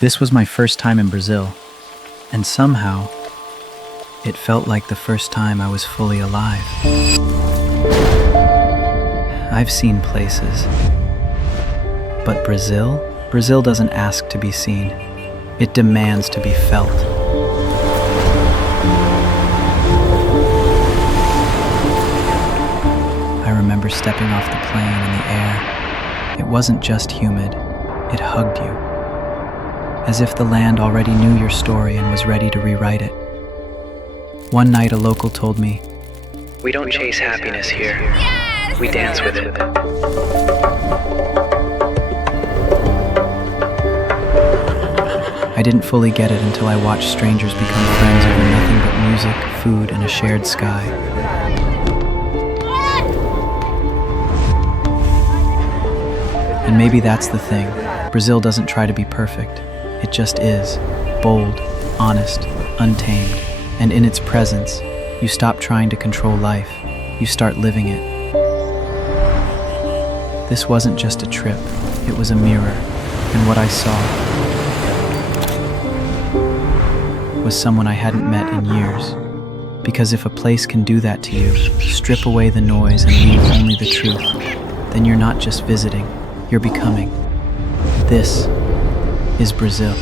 This was my first time in Brazil, and somehow, it felt like the first time I was fully alive. I've seen places, but Brazil doesn't ask to be seen. It demands to be felt. I remember stepping off the plane in the air. It wasn't just humid, it hugged you. As if the land already knew your story and was ready to rewrite it. One night a local told me, "We don't chase happiness here. Yes! We dance with it." I didn't fully get it until I watched strangers become friends over nothing but music, food, and a shared sky. And maybe that's the thing. Brazil doesn't try to be perfect. It just is. Bold, honest, untamed. And in its presence, you stop trying to control life. You start living it. This wasn't just a trip. It was a mirror. And what I saw was someone I hadn't met in years. Because if a place can do that to you, strip away the noise and leave only the truth, then you're not just visiting, you're becoming. This is Brazil.